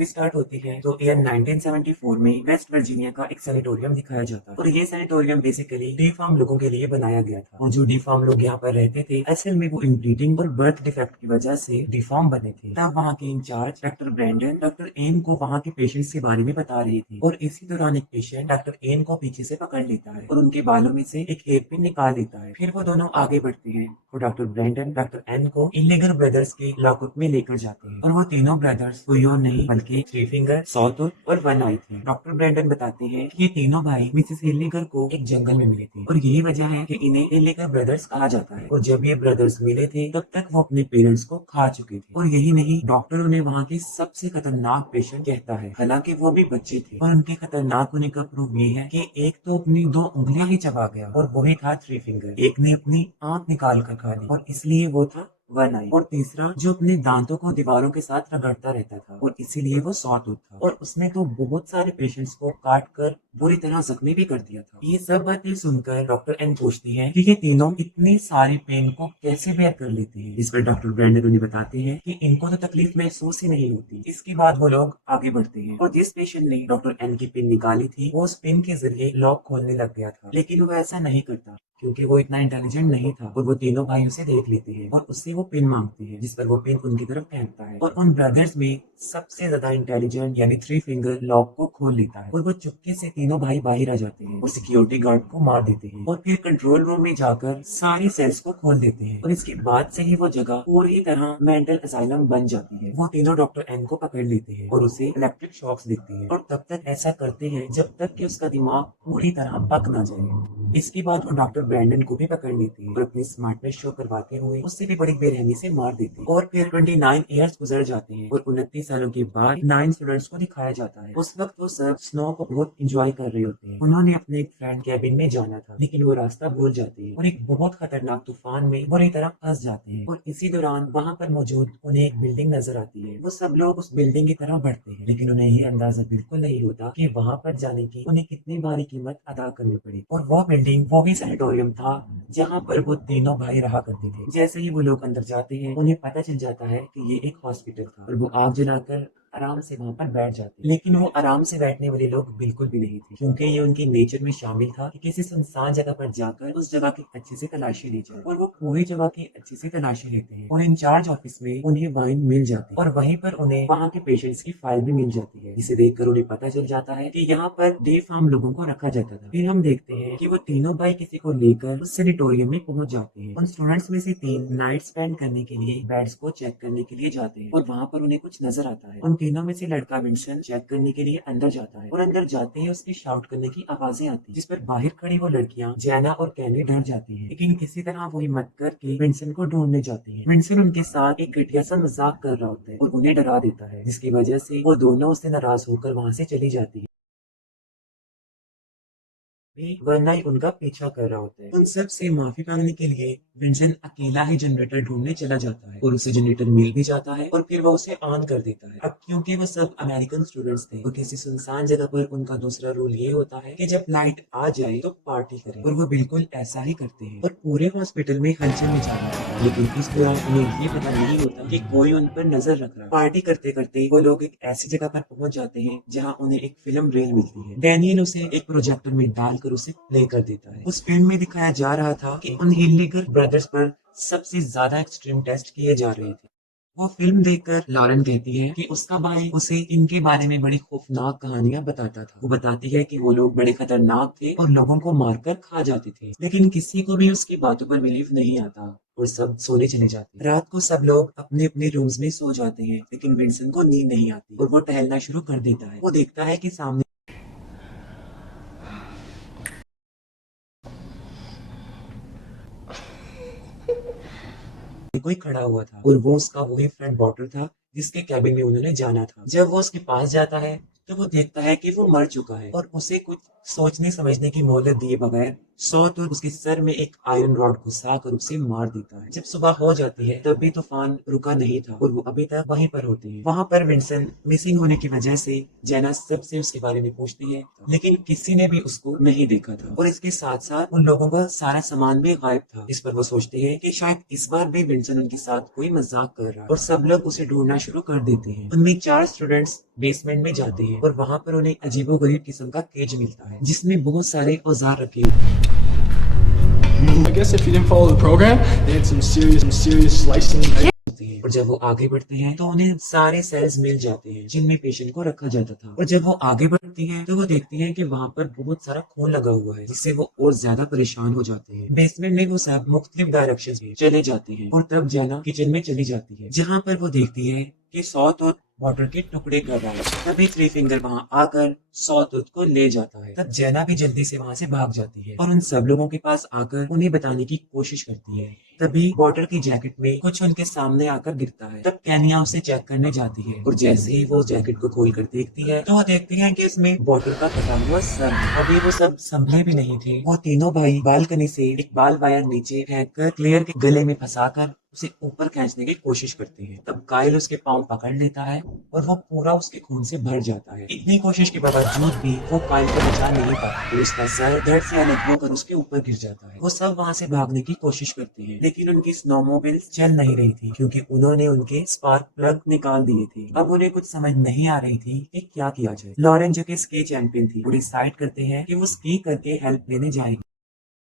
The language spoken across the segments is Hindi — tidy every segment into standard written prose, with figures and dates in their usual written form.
मूवी स्टार्ट होती है तो ईयर 1974 में वेस्ट वर्जीनिया का एक सैनिटोरियम दिखाया जाता है और ये सैनिटोरियम बेसिकली डिफॉर्म लोगों के लिए बनाया गया था। और जो डिफॉर्म लोग यहाँ पर रहते थे असल में वो इनब्रीडिंग और बर्थ डिफेक्ट की वजह से डिफॉर्म बने थे। तब वहाँ के incharge doctor Brandon doctor Ann को वहाँ के पेशेंट्स के बारे में बता रही थी और इसी दौरान एक पेशेंट डॉक्टर एन को पीछे से पकड़ लेता है और उनके बालों में से एक हेयर पिन निकाल देता है। फिर वो दोनों आगे बढ़ते हैं और डॉक्टर ब्रैंडन डॉक्टर एन को इलीगल ब्रदर्स के लॉकअप में लेकर जाते हैं और वो तीनों ब्रदर्स कोई और नहीं बल्कि थ्री फिंगर, सॉटूथ और वन आई थे। डॉक्टर ब्रैंडन बताते हैं कि ये तीनों भाई मिसेस हिल्लिगर को एक जंगल में मिले थे और यही वजह है कि इन्हें हिल्लिगर ब्रदर्स कहा जाता है। और जब ये ब्रदर्स मिले थे तब तक वो अपने पेरेंट्स को खा चुके थे और यही नहीं, डॉक्टर उन्हें वहाँ के सबसे खतरनाक पेशेंट कहता है। हालांकि वो भी बच्चे थे और उनके खतरनाक होने का प्रूफ ये है कि एक तो अपनी 2 उंगलियां ही चबा गया और वही था थ्री फिंगर। एक ने अपनी आंख निकाल कर खा ली और इसलिए वो था वन आई। और तीसरा जो अपने दांतों को दीवारों के साथ रगड़ता रहता था और इसीलिए वो सॉटूथ था। और उसने तो बहुत सारे पेशेंट्स को काट कर बुरी तरह जख्मी भी कर दिया था। ये सब बातें सुनकर डॉक्टर एन पूछती है कि ये तीनों इतने सारे पेन को कैसे बेयर कर लेते हैं। इस पर डॉक्टर ब्रैंडन उन्हें बताते हैं कि इनको तो तकलीफ महसूस ही नहीं होती। इसके बाद वो लोग आगे बढ़ते हैं और जिस पेशेंट ने डॉक्टर एन की पिन निकाली थी वो उस पिन के जरिए लॉक खोलने लग गया था, लेकिन वो ऐसा नहीं करता क्योंकि वो इतना इंटेलिजेंट नहीं था। और वो तीनों भाई उसे देख लेते हैं और उससे वो पिन मांगते हैं जिस पर वो पिन उनकी तरफ फेंकता है और उन ब्रदर्स में सबसे ज्यादा इंटेलिजेंट यानी थ्री फिंगर लॉक को खोल लेता है और वो चुपके से तीनों भाई बाहर आ जाते हैं और सिक्योरिटी गार्ड को मार देते हैं और फिर कंट्रोल रूम में जाकर सारी सेल्स को खोल देते हैं और इसके बाद से ही वो जगह पूरी तरह मेंटल असाइलम बन जाती है। वो तीनों डॉक्टर एन को पकड़ लेते हैं और उसे इलेक्ट्रिक शॉक्स देते हैं और तब तक ऐसा करते हैं जब तक कि उसका दिमाग पूरी तरह पक ना जाए। इसके बाद वो डॉक्टर ब्रैंडन को भी पकड़ लेती है और अपनी स्मार्टनेस शो करवाते हुए उससे भी बड़ी बेरहमी से मार देती है। और फिर 29 ईयर्स गुजर जाते हैं और 29 सालों के बाद 9 स्टूडेंट्स को दिखाया जाता है। उस वक्त वो सब स्नो को बहुत इंजॉय कर रहे होते हैं। उन्होंने अपने एक फ्रेंड कैबिन में जाना था लेकिन वो रास्ता भूल जाते हैं और एक बहुत खतरनाक तूफान में बुरी तरह फंस जाते हैं। और इसी दौरान वहाँ पर मौजूद उन्हें एक बिल्डिंग नजर आती है। वो सब लोग उस बिल्डिंग की तरफ बढ़ते हैं लेकिन उन्हें ये अंदाजा बिल्कुल नहीं होता कि वहाँ पर जाने की उन्हें कितनी भारी कीमत अदा करनी पड़ी। और वो बिल्डिंग वो भी सैनिटोरियम था जहाँ पर वो तीनों भाई रहा करते थे। जैसे ही वो लोग अंदर जाते हैं उन्हें पता चल जाता है कि ये एक हॉस्पिटल था और वो आग जलाकर आराम से वहाँ पर बैठ जाते। लेकिन वो आराम से बैठने वाले लोग बिल्कुल भी नहीं थे क्योंकि ये उनके नेचर में शामिल था कि किसी सुनसान जगह पर जाकर उस जगह की अच्छे से तलाशी ली जाए। और वो पूरी जगह की अच्छे से तलाशी लेते हैं और इंचार्ज ऑफिस में उन्हें वाइन मिल जाती है और वहीं पर उन्हें वहाँ के पेशेंट्स की फाइल भी मिल जाती है जिसे देखकर उन्हें पता चल जाता है कि यहाँ पर डे फार्म लोगों को रखा जाता था। फिर हम देखते हैं कि वो तीनों भाई किसी को लेकर उस सैनिटोरियम में पहुंच जाते हैं। उन स्टूडेंट्स में से 3 नाइट स्पेंड करने के लिए बेड्स को चेक करने के लिए जाते हैं और वहाँ पर उन्हें कुछ नजर आता है। उन तीनों में से लड़का विंसन चेक करने के लिए अंदर जाता है और अंदर जाते ही उसके शाउट करने की आवाजें आती है जिस पर बाहर खड़ी वो लड़कियां जैना और कैनी डर जाती हैं। लेकिन किसी तरह वो हिम्मत करके विंसन को ढूंढने जाती हैं। विंसन उनके साथ एक घटिया सा मजाक कर रहा होता है और उन्हें डरा देता है जिसकी वजह से वो दोनों उससे नाराज होकर वहाँ से चली जाती है। वरना ही उनका पीछा कर रहा होता है। उन सब से माफी मांगने के लिए विंसन अकेला ही जनरेटर ढूंढने चला जाता है और उसे जनरेटर मिल भी जाता है और फिर वो उसे ऑन कर देता है। अब क्योंकि वो सब अमेरिकन स्टूडेंट्स थे और किसी सुनसान जगह पर उनका दूसरा रूल ये होता है कि जब लाइट आ जाए तो पार्टी करें और वो बिल्कुल ऐसा ही करते हैं और पूरे हॉस्पिटल में हलचल मचा रहा है। लेकिन इस दौरान उन्हें ये पता नहीं होता कि कोई उन पर नजर रख रहा है। पार्टी करते करते वो लोग एक ऐसी जगह पर पहुंच जाते हैं जहाँ उन्हें एक फिल्म रेल मिलती है। डैनियल उसे एक प्रोजेक्टर में डालकर उसे प्ले कर देता है। उस फिल्म में दिखाया जा रहा था कि उन हिल्लिगर ब्रदर्स पर सबसे ज्यादा एक्सट्रीम टेस्ट किए जा रहे थे। वो फिल्म देखकर लॉरेन कहती है कि उसका भाई उसे इनके बारे में बड़ी खौफनाक कहानियां बताता था। वो बताती है कि वो लोग बड़े खतरनाक थे और लोगों को मारकर खा जाते थे, लेकिन किसी को भी उसकी बातों पर बिलीव नहीं आता और सब सोने चले जाते। रात को सब लोग अपने अपने रूम्स में सो जाते हैं लेकिन विंसन को नींद नहीं आती और वो टहलना शुरू कर देता है। वो देखता है कि सामने कोई खड़ा हुआ था और वो उसका वही फ्रेंड वॉटर था जिसके कैबिन में उन्होंने जाना था। जब वो उसके पास जाता है तो वो देखता है कि वो मर चुका है और उसे कुछ सोचने समझने की मोहलत दिए बगैर सॉटूथ उसके सर में एक आयरन रॉड घुसाकर उसे मार देता है। जब सुबह हो जाती है तब भी तूफान रुका नहीं था और वो अभी तक वहीं पर होते हैं। वहाँ पर विंसन मिसिंग होने की वजह से जेना सबसे उसके बारे में पूछती है, लेकिन किसी ने भी उसको नहीं देखा था और इसके साथ साथ उन लोगों का सारा सामान भी गायब था। इस पर वो सोचते हैं कि शायद इस बार भी विंसन उनके साथ कोई मजाक कर रहा है और सब लोग उसे ढूंढना शुरू कर देते हैं। उनमें 4 स्टूडेंट्स बेसमेंट में जाते हैं और वहाँ पर उन्हें अजीबोगरीब किस्म का केज मिलता है जिसमें बहुत सारे औजार रखे हुए हैं। I guess if you didn't follow the program, they had some serious slicing. होते हैं और जब वो आगे बढ़ते हैं तो उन्हें सारे सेल्स मिल जाते हैं जिनमें पेशेंट को रखा जाता था। और जब वो आगे बढ़ती हैं तो वो देखती हैं कि वहाँ पर बहुत सारा खून लगा हुआ है जिससे वो और ज्यादा परेशान हो जाते हैं। बेसमेंट में वो सब मुख्तलिफ डायरेक्शन में चले जाते हैं और तब जाना किचन में चली जाती है जहाँ पर वो देखती है कि सॉटूथ वाटर के टुकड़े कर रहा है। तभी थ्री फिंगर वहाँ आकर सॉटूथ को ले जाता है। तब जेना भी जल्दी से वहाँ से भाग जाती है और उन सब लोगों के पास आकर उन्हें बताने की कोशिश करती है। तभी वाटर की जैकेट में कुछ उनके सामने आकर गिरता है। तब कैनिया उसे चेक करने जाती है और जैसे ही वो जैकेट को खोल कर देखती है तो वो देखती है कि इसमें वाटर का कटा हुआ सर। अभी वो सब संभले भी नहीं थे। वो तीनों भाई बालकनी से एक बाल वायर नीचे फेंक कर क्लेयर के गले में फंसाकर उसे ऊपर खींचने की कोशिश करते हैं। तब काइल उसके पांव पकड़ लेता है और वो पूरा उसके खून से भर जाता है। इतनी कोशिश के बावजूद भी वो काइल को बचा नहीं पाता तो उसका सर दर्द से अलग होकर उसके ऊपर गिर जाता है। वो सब वहाँ से भागने की कोशिश करते हैं लेकिन उनकी स्नोमोबाइल चल नहीं रही थी क्योंकि उन्होंने उनके स्पार्क प्लग निकाल दिए थे। अब उन्हें कुछ समझ नहीं आ रही थी कि क्या किया जाए। लॉरेन जो कि स्की चैंपियन थी वो डिसाइड करते हैं कि वो स्की करके हेल्प लेने जाएंगे।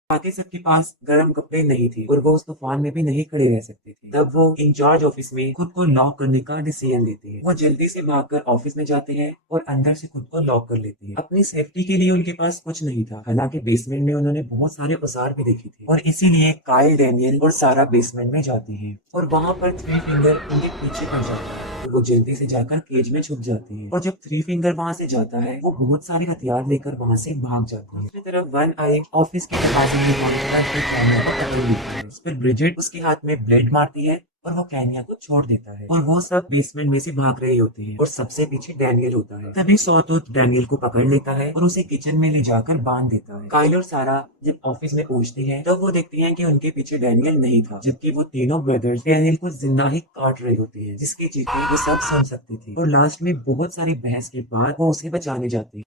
बाकी सबके पास गर्म कपड़े नहीं थे और वो उस तूफान में भी नहीं खड़े रह सकते थे। तब वो इंचार्ज ऑफिस में खुद को लॉक करने का डिसीजन लेते हैं। वो जल्दी से भागकर ऑफिस में जाते हैं और अंदर से खुद को लॉक कर लेते हैं। अपनी सेफ्टी के लिए उनके पास कुछ नहीं था, हालांकि बेसमेंट में उन्होंने बहुत सारे औजार भी देखे थे और इसीलिए काइल, डैनियल और सारा बेसमेंट में जाते हैं और वहाँ पर थ्री फिंगर उनके पीछे पड़ जाता है। तो वो जल्दी से जाकर केज में छुप जाते हैं और जब थ्री फिंगर वहाँ से जाता है वो बहुत सारे हथियार लेकर वहाँ से भाग जाते हैं। दूसरी तरफ वन आई ऑफिस के दरवाजे में कैनिया को पकड़ लेती है। इस पर ब्रिजेट उसके हाथ में ब्लेड मारती है और वो कैनिया को छोड़ देता है और वो सब बेसमेंट में से भाग रहे होते हैं और सबसे पीछे डैनियल होता है। तभी सॉटूथ डैनियल को पकड़ लेता है और उसे किचन में ले जाकर बांध देता है। काइल और सारा जब ऑफिस में पहुंचती हैं तो वो देखती हैं कि उनके पीछे डैनियल नहीं था, जबकि वो तीनों ब्रदर्स डैनियल को जिंदा ही काट रहे होते हैं जिसकी चीखें वो सब सुन सकते थे। और लास्ट में बहुत सारी बहस के बाद वो उसे बचाने जाते हैं।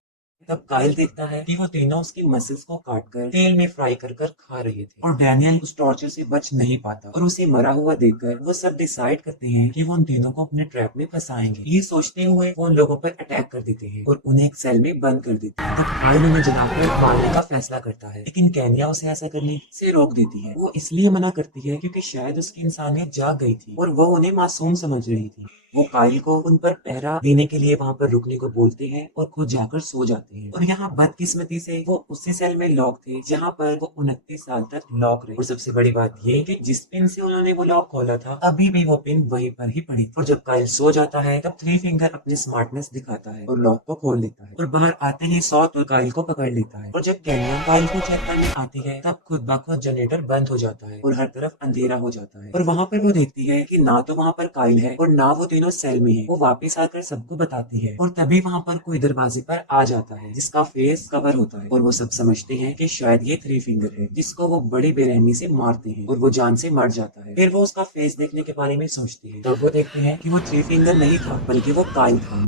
तब काइल देखता है कि वो तीनों उसकी मसल्स को काटकर तेल में फ्राई कर कर खा रहे थे और डैनियल उस टॉर्चर से बच नहीं पाता और उसे मरा हुआ देखकर वो सब डिसाइड करते हैं कि वो उन तीनों को अपने ट्रैप में फंसाएंगे। ये सोचते हुए वो उन लोगों पर अटैक कर देते हैं और उन्हें एक सेल में बंद कर देते हैं। तब काइल उन्हें जलाकर मारने का फैसला करता है लेकिन कैनिया उसे ऐसा करने से रोक देती है। वो इसलिए मना करती है क्योंकि शायद उसकी इंसानियत जाग गई थी और वो उन्हें मासूम समझ रही थी। वो काइल को उन पर पहरा देने के लिए वहाँ पर रुकने को बोलते हैं और खुद जाकर सो जाते हैं। और यहाँ बदकिस्मती से वो उसी सेल में लॉक थे जहाँ पर वो 29 साल तक लॉक रहे। और सबसे बड़ी बात ये कि जिस पिन से उन्होंने वो लॉक खोला था अभी भी वो पिन वहीं पर ही पड़ी। और जब काइल सो जाता है तब थ्री फिंगर अपनी स्मार्टनेस दिखाता है और लॉक को खोल देता है और बाहर आते ही सॉटूथ काइल को पकड़ लेता है। और जब कैनिया काइल को चेक करने आती है तब खुद ब खुद जनरेटर बंद हो जाता है और हर तरफ अंधेरा हो जाता है। और वहाँ पर वो देखती है कि ना तो वहाँ पर काइल है और ना वो तीनों सेल में है। वो वापस आकर सबको बताती है और तभी वहाँ पर कोई दरवाजे पर आ जाता है जिसका फेस कवर होता है और वो सब समझते हैं कि शायद ये थ्री फिंगर है जिसको वो बड़ी बेरहमी से मारते हैं और वो जान से मर जाता है। फिर वो उसका फेस देखने के बारे में सोचते हैं तब वो देखते हैं कि वो थ्री फिंगर नहीं था बल्कि वो काइल था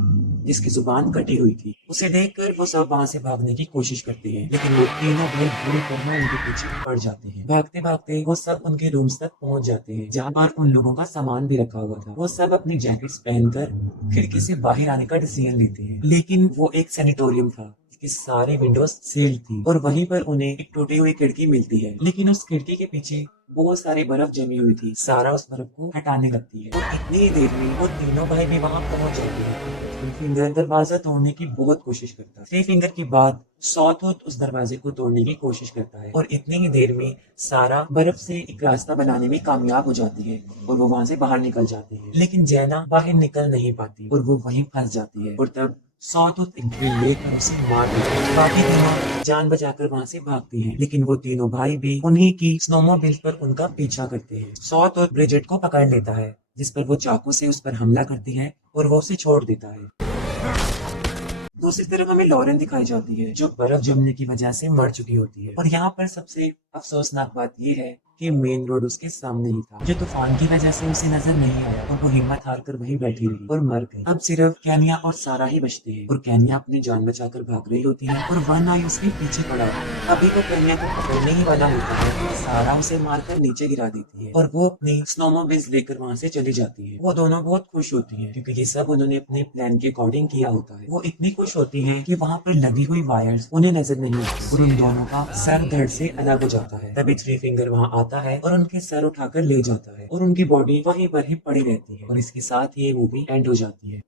जिसकी जुबान कटी हुई थी। उसे देखकर वो सब वहाँ से भागने की कोशिश करते हैं लेकिन वो तीनों भाई बुरी तरह उनके पीछे पड़ जाते हैं। भागते भागते वो सब उनके रूम्स तक पहुँच जाते हैं जहाँ पर उन लोगों का सामान भी रखा हुआ था। वो सब अपनी जैकेट्स पहनकर खिड़की से बाहर आने का डिसीजन लेते हैं लेकिन वो एक सैनिटोरियम था जिसकी सारी विंडोज सील्ड थी और वहीं पर उन्हें एक टूटी हुई खिड़की मिलती है लेकिन उस खिड़की के पीछे बहुत सारी बर्फ जमी हुई थी। सारा उस बर्फ को हटाने लगती है और इतनी ही देर में वो तीनों भाई भी वहाँ पहुँच जाते हैं। थ्री फिंगर दरवाजा तोड़ने की बहुत कोशिश करता है। थ्री फिंगर के बाद सॉटूथ उस दरवाजे को तोड़ने की कोशिश करता है और इतनी ही देर में सारा बर्फ से एक रास्ता बनाने में कामयाब हो जाती है और वो वहाँ से बाहर निकल जाते हैं लेकिन जेना बाहर निकल नहीं पाती और वो वहीं फंस जाती है। और तब सॉटूथ एक ड्रिल लेकर उसे मार देता है। बाकी तीनों जान बचाकर वहाँ से भागते हैं लेकिन वो तीनों भाई भी उन्हीं की स्नोमोबाइल पर उनका पीछा करते हैं। सॉटूथ ब्रिजेट को पकड़ लेता है जिस पर वो चाकू से उस पर हमला करती है और वो उसे छोड़ देता है। दूसरी तरफ हमें लॉरेन दिखाई जाती है जो बर्फ जमने की वजह से मर चुकी होती है। और यहाँ पर सबसे अफसोसनाक बात यह है कि मेन रोड उसके सामने ही था, जो तूफान की वजह से उसे नजर नहीं आया और वो हिम्मत हार कर वहीं बैठी रही और मर गई। अब सिर्फ केनिया और सारा ही बचते हैं और केनिया अपनी जान बचाकर भाग रही होती है और वन आई उसके पीछे पड़ा होता है। अभी वो केनिया को पकड़ने ही वाला होता है तो सारा उसे मारकर नीचे गिरा देती है और वो अपनी स्नोमोबिल्स लेकर वहाँ से चली जाती है। वो दोनों बहुत खुश होती हैं क्योंकि ये सब उन्होंने अपने प्लान के अकॉर्डिंग किया होता है। वो इतनी खुश होती हैं कि वहाँ पर लगी हुई वायर्स उन्हें नजर नहीं आती और उन दोनों का सर धड़ से अलग हो जाता है। तभी थ्री फिंगर वहाँ आता है और उनके सर उठाकर ले जाता है और उनकी बॉडी वहीं पर ही पड़ी रहती है और इसके साथ ये मूवी एंड हो जाती है।